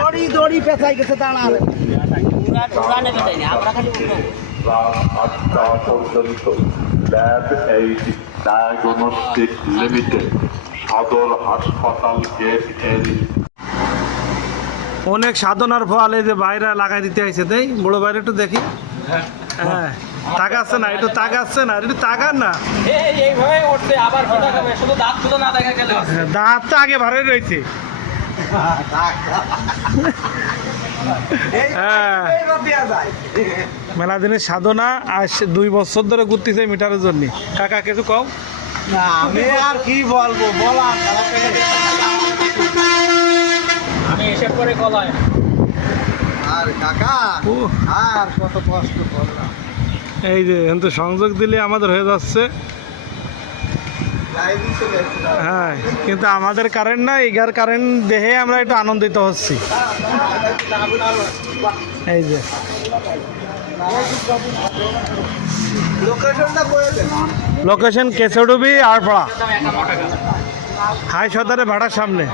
দড়ি দড়ি পেঁচাই গেছে দাঁড়ার রাত 8টা পর্যন্ত ল্যাব এইড ডায়াগনস্টিক লিমিটেড সদর হাসপাতাল গেট এরিয়া। অনেক সাধনার ফল এই যে বাইরে লাগাই দিতে আইছে তাই বড় বাইরে একটু দেখি। হ্যাঁ তাকাচ্ছে না, একটু তাকাচ্ছে না, একটু তাকান না। এইভাবে উঠছে আবার কি দেখাবে, শুধু দাঁত দুটো না দেখা গেলে হ্যাঁ, দাঁত তো আগে ভারে রয়েছে। হ্যাঁ মেলা দিনের সাধনা আর 2 বছর ধরে ঘুরতেছে মিটারের জন্য। কাকা কিছু কও। না আমি আর কি বলবো বলার আমি এসে পরে গলায় আর কাকা ও আর কত কষ্ট করলাম। এই যে কিন্তু সংযোগ দিলে আমাদের হয়ে যাচ্ছে। হ্যাঁ কিন্তু আমাদের কারেন্ট না, এগার কারেন্ট দেখে আমরা একটু আনন্দিত হচ্ছি। এই যে লোকেশনটা বলে দেন। লোকেশন কেশডুবি আর পাড়া হাই সদরে ভাড়ার সামনে।